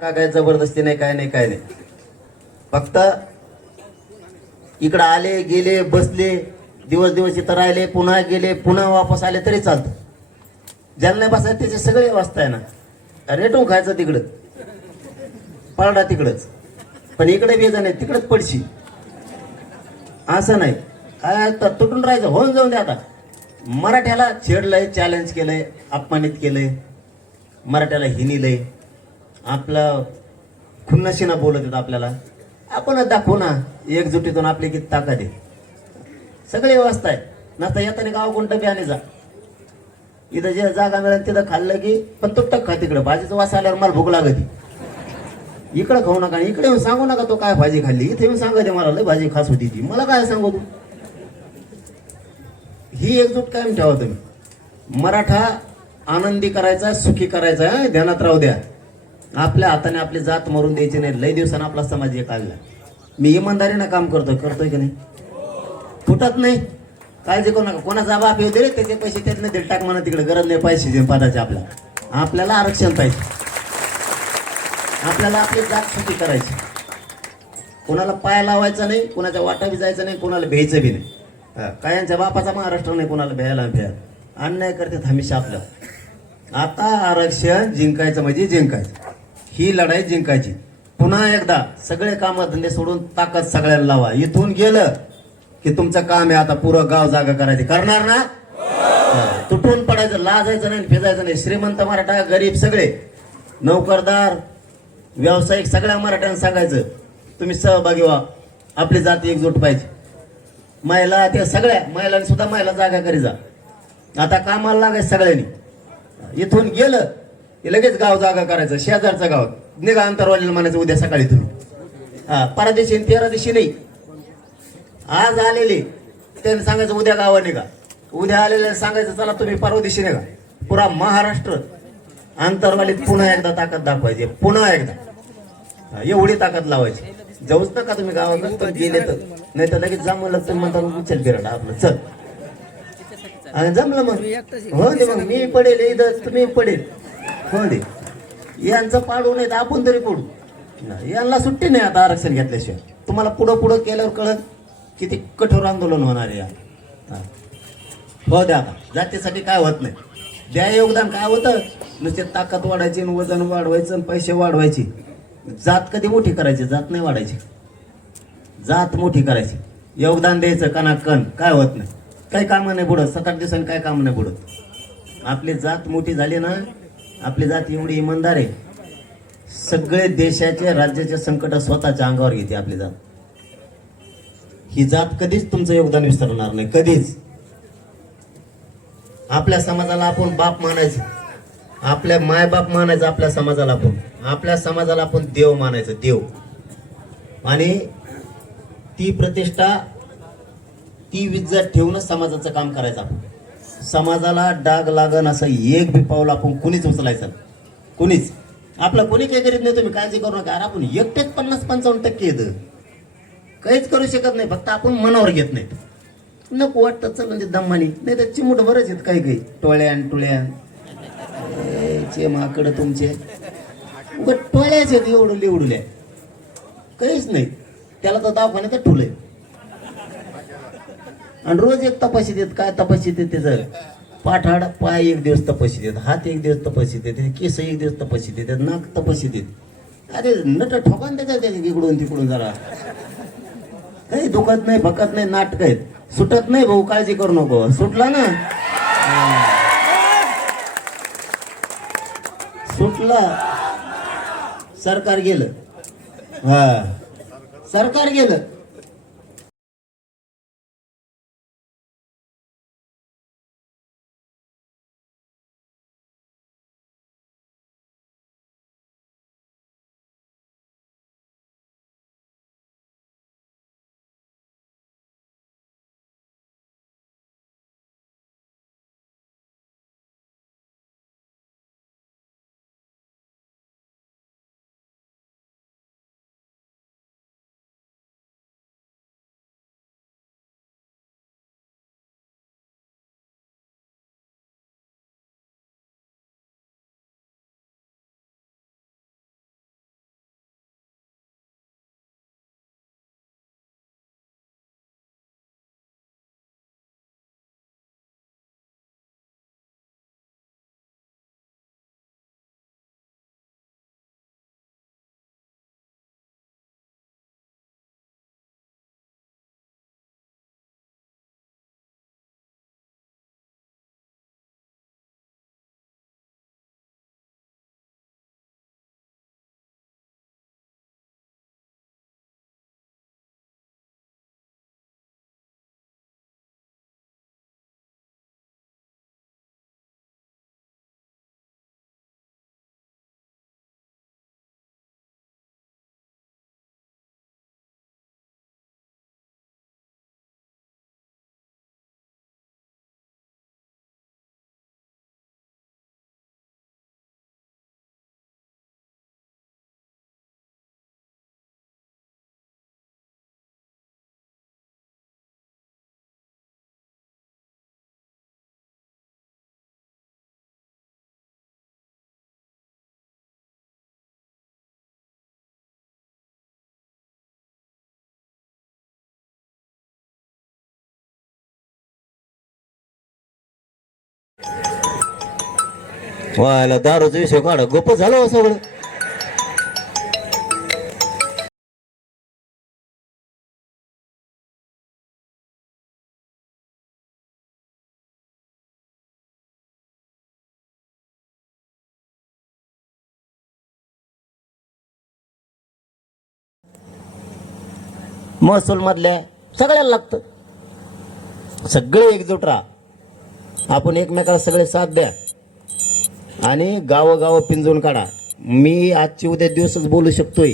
का काय जबरदस्ती नाही काय नाही काय नाही. फक्त इकडं आले गेले बसले दिवस दिवस इथं राहिले पुन्हा गेले पुन्हा वापस आले तरी चालतं. ज्याला नाही बसायचं सगळे वाचताय ना. रेटून खायचं तिकडं. पळडा तिकडंच. पण इकडे बेजा नाही तिकडंच पडशी. असं नाही. काय तर तुटून राहायचं होऊन जाऊन दे आता. मराठ्याला छेडलंय चॅलेंज केलंय अपमानित केलंय. मराठ्याला हिनीलंय आपलं खुन्नशिना बोलत होता आपल्याला. आपणच दाखवू ना एकजुटीतून आपली किती ताकद आहे. सगळी व्यवस्था आहे नसता येताना गाव कोणतं बी आणि जा. इथं जे जागा मिळेल तिथं खाल्लं की पण तुटक खा तिकडं. भाजीचं वास आल्यावर मला भूक लागते. इकडं खाऊ नका इकडे येऊन सांगू नका तो काय भाजी खाल्ली. इथे येऊन सांगा ते मला लय भाजी खास होती ती. मला काय सांगू तू? ही एकजूट कायम ठेवा तुम्ही. मराठा आनंदी करायचा सुखी करायचा हं? ध्यानात राहू द्या. आपल्या हाताने आपली जात मरून द्यायची नाही. लय दिवसानं आपला समाज एक आला मी इमानदारीनं काम करतोय करतोय की नाही? फुटत नाही. काळजी करू नका. कोणाचा बाप येऊ दे रे त्याचे पैसे त्यातनं दिल. टाक म्हणा तिकडे गरज नाही पैसे जे पदाचे आपल्या आपल्याला आरक्षण पाहिजे. आपल्याला आपली जात सुखी करायची. कोणाला पाय लावायचा नाही कोणाच्या वाटा बी जायचं नाही कोणाला भ्यायचं बी नाही. कायांच्या बापाचा महाराष्ट्र नाही कोणाला भ्यायला भ्या. अन्याय करतात हमेशा आपलं आता आरक्षण जिंकायचं म्हणजे जिंकायचं. ही लढाई जिंकायची. पुन्हा एकदा सगळे काम धंदे सोडून ताकद सगळ्यांना लावा. इथून गेलं की तुमचं काम आहे आता पुरं गाव जागा करायची. करणार ना? तुटून पडायचं लाजायचं नाही फिजायचं नाही. श्रीमंत मराठा गरीब सगळे. नोकरदार व्यावसायिक सगळ्या मराठ्यांना सांगायचं तुम्ही सहभागी व्हा. आपली जाती एकजूट पाहिजे. महिला त्या सगळ्या महिलांनी सुद्धा महिला जागा करी जा. आता कामाला लागायचं सगळ्यांनी. इथून गेलं हे लगेच गाव जागा करायचं शेजारचं गाव. निघा अंतरवालीला म्हणायचं उद्या सकाळी तुम्ही. हा परदेशी आणि तेरा दिवशी नाही. आज आलेले त्यांनी सांगायचं उद्या गावा निघा. उद्या आलेल्या सांगायचं चला तुम्ही परवा दिवशी निघा. पुरा महाराष्ट्र अंतरवालीत पुन्हा एकदा ताकद दाखवायची पुन्हा एकदा. एवढी ताकद लावायची. जाऊच नका तुम्ही गावाकडे तर गेले तर. नाही तर लगेच जमलं तर म्हणता चल बिराड आपलं चल. आणि जमलं मग. हो मग मी पडेल इथं तुम्ही पडेल. हो दे. यांचं पाडू नाही तर आपण तरी पडू. यांना सुट्टी नाही आता आरक्षण घेतल्याशिवाय. तुम्हाला पुढं पुढं केल्यावर कळत किती कठोर आंदोलन होणार आहे या. हो. द्या आता. जातीसाठी काय होत नाही. द्या योगदान. काय होतं? नुसते ताकद वाढायची वजन वाढवायचं आणि पैसे वाढवायची. जात कधी मोठी करायची? जात नाही वाढायची. जात मोठी करायची. योगदान द्यायचं कणा कण काय होत नाही. काही कामं नाही बुडत सात आठ दिवसांनी काय कामं नाही बुडत आपली जात मोठी झाली ना आपली जात एवढी इमानदार आहे. सगळे देशाचे राज्याचे संकट स्वतःच्या अंगावर घेते आपली जात. ही जात कधीच तुमचं योगदान विसरणार नाही कधीच. आपल्या समाजाला आपण बाप मानायचं. आपल्या मायबाप मानायचं आपल्या समाजाला आपण. आपल्या समाजाला आपण देव मानायचं देव. आणि ती प्रतिष्ठा ती विज्जत ठेवूनच समाजाचं काम करायचं आपण. समाजाला डाग लागन असं एक बी पाऊल आपण कुणीच उचलायचं कुणीच. आपलं कोणी काही करीत नाही तुम्ही काळजी करू नका. अरे आपण एकटेच पन्नास पंचावन्न टक्के येतं काहीच करू शकत नाही फक्त आपण मनावर घेत नाही नको वाटतं चल म्हणजे दम्मानी नाही तर चिमूट बरंच आहेत काही काही. टोळ्यान टोळ्यान. चे माकडं तुमचे. उगा टोळ्याच आहेत एवढं लिवडुल्या काहीच नाही. त्याला तर दवाखान्यात आहे आणि रोज एक तपाशी देत काय तपाशी देते जर? पाठाड पाय एक दिवस तपाशी देत हात एक दिवस तपाशी देते केस एक दिवस तपाशी देतात नाक तपाशी देत. अरे नट ठोकान देतात त्याचे इकडून तिकडून जरा. काही दुखत नाही भकत नाही नाटक आहेत. सुटत नाही भाऊ काळजी करू नको. सुटला ना? सुटला. सरकार गेलं. हा. सरकार गेलं. व्हायला दारूचा विषय काढा. गप्प झालं हो सगळं. महसूल मधल्या सगळ्याला लागतं. सगळे एकजूट राहा. आपण एकमेकाला सगळे साथ द्या. आणि गावोगाव पिंजून काढा. मी आजची उद्या दिवसच बोलू शकतोय.